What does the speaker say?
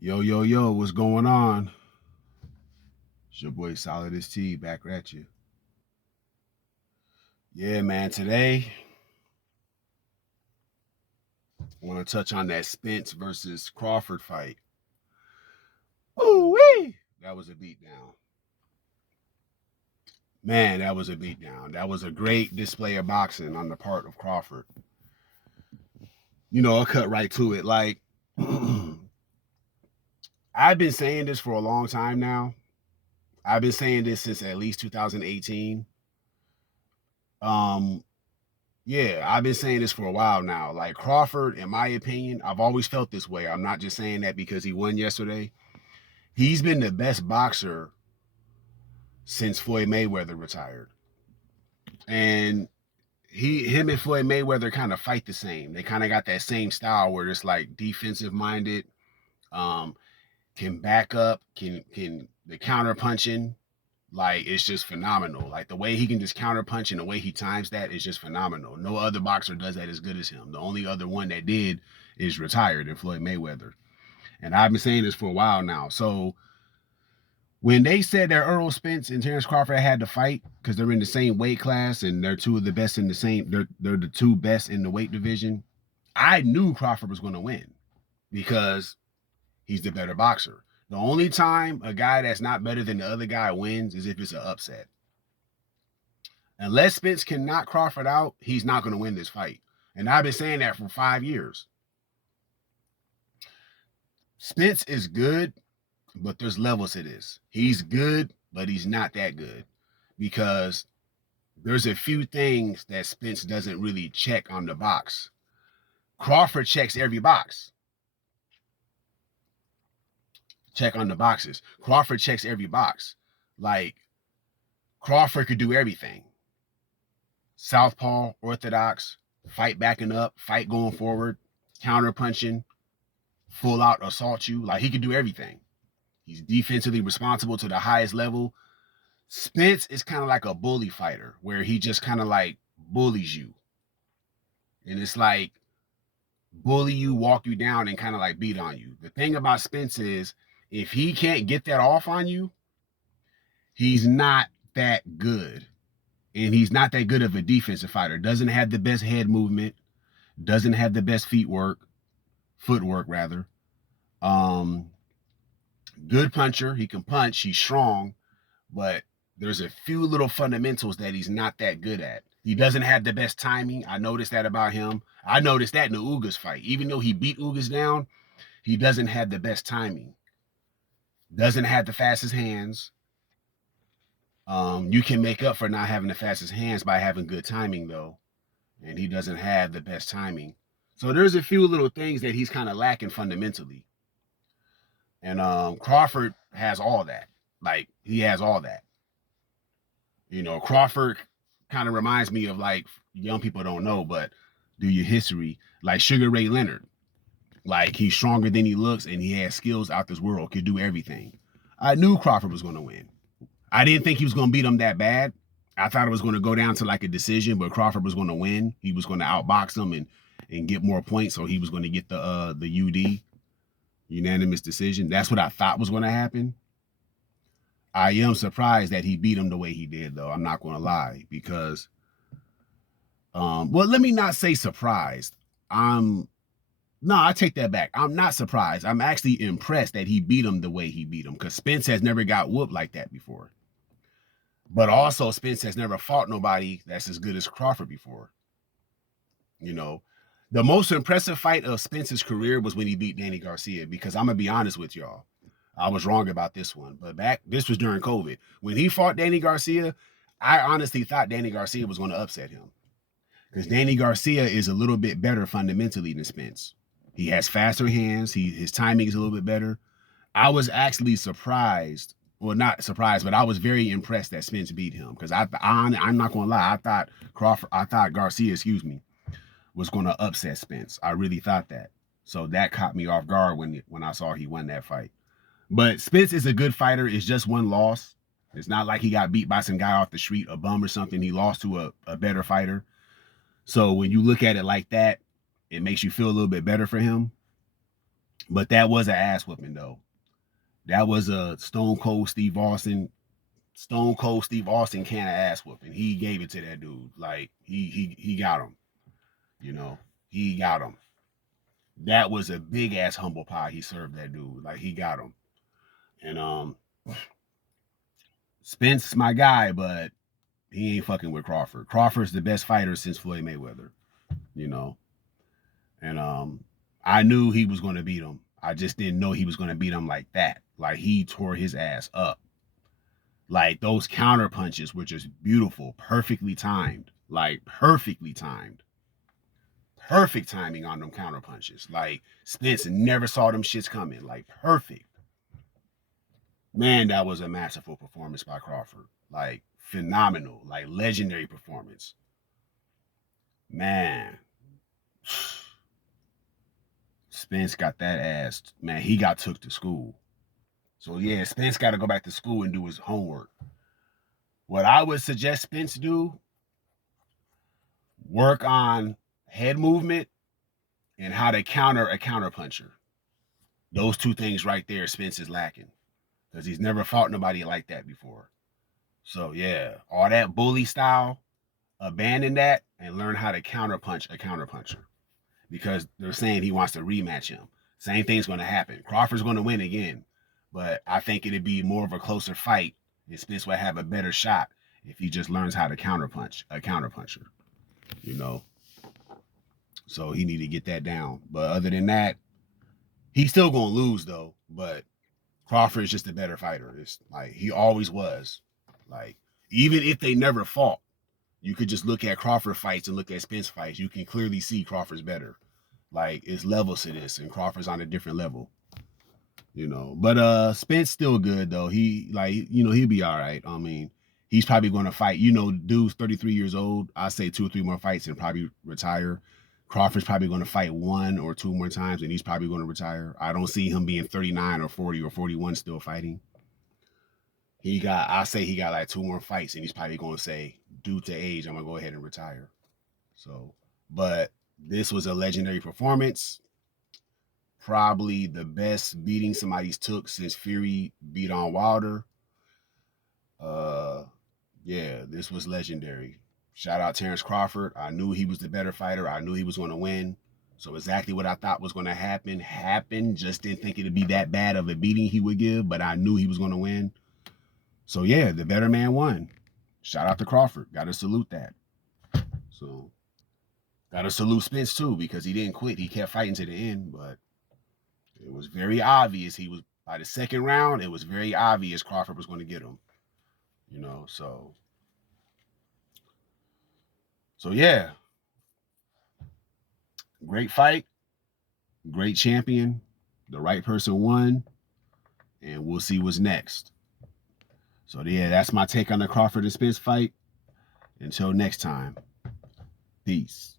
Yo, yo, yo, what's going on? It's your boy Solidus-T back at you. Yeah, man, today I want to touch on that Spence versus Crawford fight. Ooh-wee! That was a beatdown. Man, that was a beatdown. That was a great display of boxing on the part of Crawford. I'll cut right to it. Like, I've been saying this for a long time now. I've been saying this since at least 2018. Um, Yeah, I've been saying this for a while now. Like Crawford, in my opinion, I've always felt this way. I'm not just saying that because he won yesterday. He's been the best boxer since Floyd Mayweather retired. And him and Floyd Mayweather kind of fight the same. They kind of got that same style where it's like defensive minded, um, can back up, can the counter punching. Like it's just phenomenal. Like the way he can just counter punch and the way he times that is just phenomenal. No other boxer does that as good as him. The only other one that did is retired, and Floyd Mayweather. And I've been saying this for a while now. So when they said that Earl Spence and Terrence Crawford had to fight because they're in the same weight class and they're two of the best in the same, they're the two best in the weight division. I knew Crawford was going to win because he's the better boxer. The only time a guy that's not better than the other guy wins is if it's an upset. Unless Spence can knock Crawford out, he's not going to win this fight. And I've been saying that for 5 years. Spence is good, but there's levels to this. He's good, but he's not that good because there's a few things that Spence doesn't really check on the box. Crawford checks every box. Check on the boxes. Crawford checks every box. Like Crawford could do everything. Southpaw, orthodox, fight backing up, fight going forward, counter punching, full out assault you. Like he could do everything. He's defensively responsible to the highest level. Spence is kind of like a bully fighter where he just kind of like bullies you. And it's like bully you, walk you down, and kind of like beat on you. The thing about Spence is if he can't get that off on you, he's not that good. And he's not that good of a defensive fighter. Doesn't have the best head movement, doesn't have the best footwork rather. Um, Good puncher. He can punch. He's strong, but there's a few little fundamentals that he's not that good at. He doesn't have the best timing. I noticed that about him. I noticed that in the Ugas fight. Even though he beat Ugas down, he doesn't have the best timing. Doesn't have the fastest hands. You can make up for not having the fastest hands by having good timing, though. And he doesn't have the best timing. So there's a few little things that he's kind of lacking fundamentally. And Crawford has all that. Like he has all that. Crawford kind of reminds me of like young people don't know, but do your history, like Sugar Ray Leonard. Like he's stronger than he looks and he has skills out this world, could do everything. I knew Crawford was going to win. I didn't think he was going to beat him that bad. I thought it was going to go down to like a decision, but Crawford was going to win. He was going to outbox him and get more points, so he was going to get the UD, unanimous decision. That's what I thought was going to happen. I am surprised that he beat him the way he did, though. I'm not going to lie, because, well, let me not say surprised. No, I take that back. I'm not surprised. I'm actually impressed that he beat him the way he beat him, because Spence has never got whooped like that before. But also, Spence has never fought nobody that's as good as Crawford before. The most impressive fight of Spence's career was when he beat Danny Garcia, because I'm going to be honest with y'all. I was wrong about this one, but this was during COVID. When he fought Danny Garcia, I honestly thought Danny Garcia was going to upset him because Danny Garcia is a little bit better fundamentally than Spence. He has faster hands. His timing is a little bit better. I was actually surprised, well, not surprised, but I was very impressed that Spence beat him because I'm not going to lie. I thought Garcia, was going to upset Spence. I really thought that. So that caught me off guard when I saw he won that fight. But Spence is a good fighter. It's just one loss. It's not like he got beat by some guy off the street, a bum or something. He lost to a better fighter. So when you look at it like that, it makes you feel a little bit better for him. But that was an ass whooping though. That was a Stone Cold Steve Austin can of ass whooping. He gave it to that dude. Like he got him. You know, he got him. That was a big ass humble pie he served that dude. Like he got him. And Spence is my guy, but he ain't fucking with Crawford. Crawford's the best fighter since Floyd Mayweather. You know, and I knew he was gonna beat him. I just didn't know he was gonna beat him like that. Like he tore his ass up. Like those counter punches were just beautiful, perfectly timed. Like perfectly timed. Perfect timing on them counter punches. Like Spence never saw them shits coming. Like perfect. Man, that was a masterful performance by Crawford. Like phenomenal, like legendary performance. Man, Spence got that ass. Man, he got took to school. So yeah, Spence got to go back to school and do his homework. What I would suggest Spence do, work on head movement and how to counter a counter puncher. Those two things right there, Spence is lacking because he's never fought nobody like that before. So yeah, all that bully style, abandon that and learn how to counter punch a counter puncher because they're saying he wants to rematch him. Same thing's going to happen. Crawford's going to win again, but I think it'd be more of a closer fight and Spence would have a better shot if he just learns how to counter punch a counter puncher, you know. So he need to get that down. But other than that, he's still gonna lose though. But Crawford is just a better fighter. It's like he always was. Like even if they never fought, you could just look at Crawford fights and look at Spence fights. You can clearly see Crawford's better. Like it's levels to this, and Crawford's on a different level. You know, but Spence still good though. He like he'll be all right. I mean, he's probably going to fight. Dude's 33 years old. I say 2 or 3 more fights and probably retire. Crawford's probably going to fight 1 or 2 more times and he's probably going to retire. I don't see him being 39 or 40 or 41 still fighting. I say he got like 2 more fights and he's probably going to say, due to age, I'm going to go ahead and retire. So, but this was a legendary performance. Probably the best beating somebody's took since Fury beat on Wilder. Yeah, this was legendary. Shout out Terrence Crawford. I knew he was the better fighter. I knew he was going to win. So exactly what I thought was going to happened. Just didn't think it'd be that bad of a beating he would give, but I knew he was going to win. So yeah, the better man won. Shout out to Crawford. Got to salute that. So got to salute Spence too because he didn't quit. He kept fighting to the end, but it was very obvious he was by the second round. It was very obvious Crawford was going to get him. So yeah, great fight, great champion. The right person won, and we'll see what's next. So yeah, that's my take on the Crawford and Spence fight. Until next time, peace.